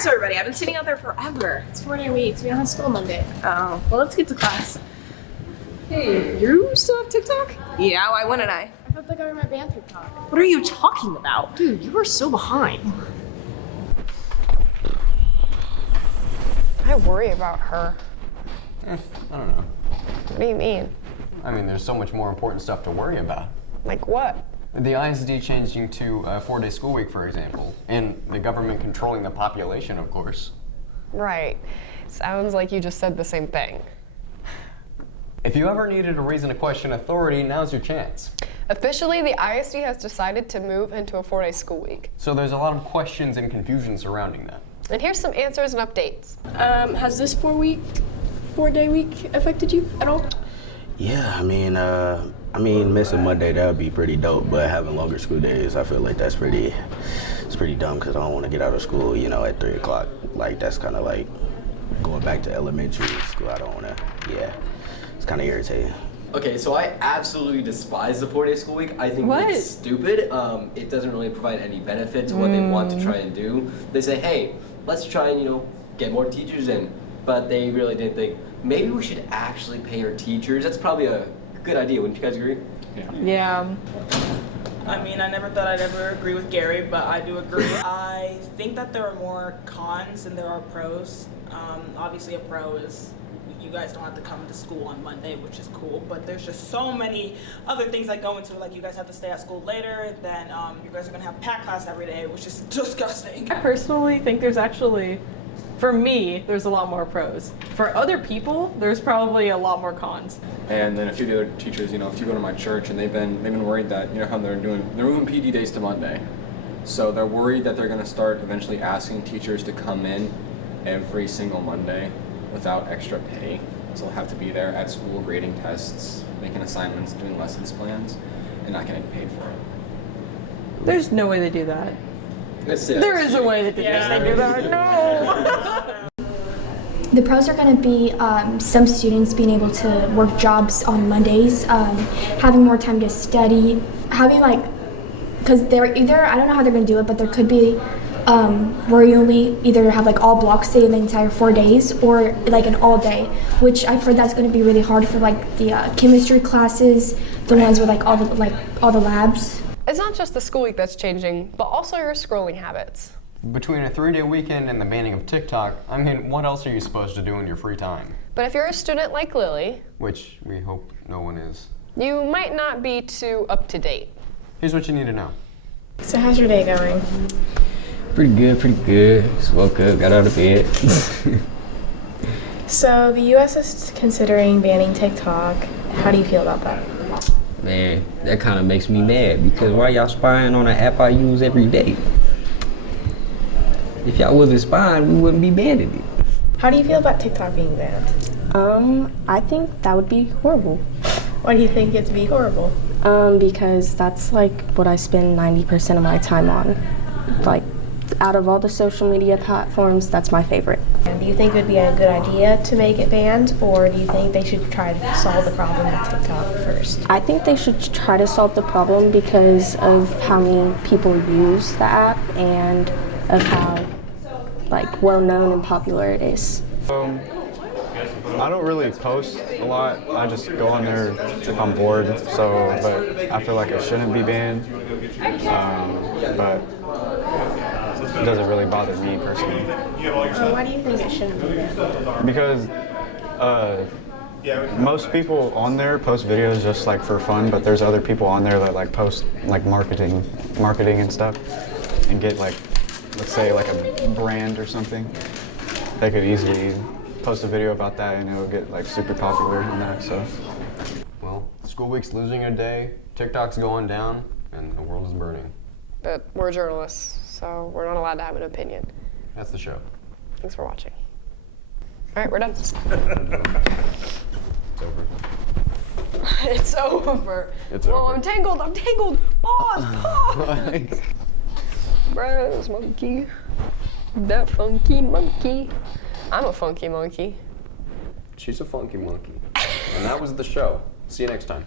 How's everybody? I've been sitting out there forever. It's 4-day weeks. We don't have school Monday. Oh, well, let's get to class. Hey, you still have TikTok? Yeah, why wouldn't I? I thought the government banned TikTok. What are you talking about? Dude, you are so behind. I worry about her. I don't know. What do you mean? I mean, there's so much more important stuff to worry about. Like what? The ISD changing to a 4-day school week, for example, and the government controlling the population, of course. Right. Sounds like you just said the same thing. If you ever needed a reason to question authority, now's your chance. Officially, the ISD has decided to move into a 4-day school week. So there's a lot of questions and confusion surrounding that. And here's some answers and updates. Has this 4-day week affected you at all? Yeah, I mean, missing Monday, that would be pretty dope, but having longer school days, I feel like it's pretty dumb because I don't want to get out of school, at 3 o'clock. Like, that's kind of like going back to elementary school. I don't want to, it's kind of irritating. Okay, so I absolutely despise the 4-day school week. I think it's stupid. It doesn't really provide any benefit to what they want to try and do. They say, hey, let's try and, get more teachers in. But they really didn't think, maybe we should actually pay our teachers. That's probably a good idea. Wouldn't you guys agree? Yeah. I mean, I never thought I'd ever agree with Gary, but I do agree. I think that there are more cons than there are pros. Obviously, a pro is you guys don't have to come to school on Monday, which is cool, but there's just so many other things that go into it, like you guys have to stay at school later, then you guys are going to have packed class every day, which is disgusting. I personally think there's actually, for me, there's a lot more pros. For other people, there's probably a lot more cons. And then a few of the other teachers, if you go to my church, and they've been worried that how they're moving PD days to Monday, so they're worried that they're going to start eventually asking teachers to come in every single Monday without extra pay. So they'll have to be there at school grading tests, making assignments, doing lessons plans, and not getting paid for it. There's no way they do that. There is a way that they do that. No! The pros are going to be some students being able to work jobs on Mondays, having more time to study, having because they're either, I don't know how they're going to do it, but there could be where you only either have all blocks stay the entire 4 days or an all day, which I've heard that's going to be really hard for the chemistry classes, the ones with all the labs. It's not just the school week that's changing, but also your scrolling habits. Between a 3-day weekend and the banning of TikTok, I mean, what else are you supposed to do in your free time? But if you're a student like Lily, Which we hope no one is. you might not be too up to date. Here's what you need to know. So how's your day going? Pretty good. Just woke up, got out of bed. So the U.S. is considering banning TikTok. How do you feel about that? Man, that kind of makes me mad because why y'all spying on an app I use every day? If y'all wasn't spying, we wouldn't be banning it. How do you feel about TikTok being banned? I think that would be horrible. Why do you think it'd be horrible? Because that's what I spend 90% of my time on. Out of all the social media platforms, that's my favorite. And do you think it would be a good idea to make it banned, or do you think they should try to solve the problem with TikTok first? I think they should try to solve the problem because of how many people use the app and of how well known and popular it is. I don't really post a lot. I just go on there if I'm bored. But I feel like it shouldn't be banned. But it doesn't really bother me personally. Why do you think it shouldn't be banned? Because most people on there post videos just for fun, but there's other people on there that post marketing and stuff, and get let's say a brand or something. They could easily post a video about that and it'll get super popular on that. So. Well, school week's losing a day, TikTok's going down, and the world is burning. But we're journalists, so we're not allowed to have an opinion. That's the show. Thanks for watching. All right, we're done. It's over. It's over. It's Whoa, over. I'm tangled. Pause. Brass monkey. That funky monkey. I'm a funky monkey. She's a funky monkey. And that was the show. See you next time.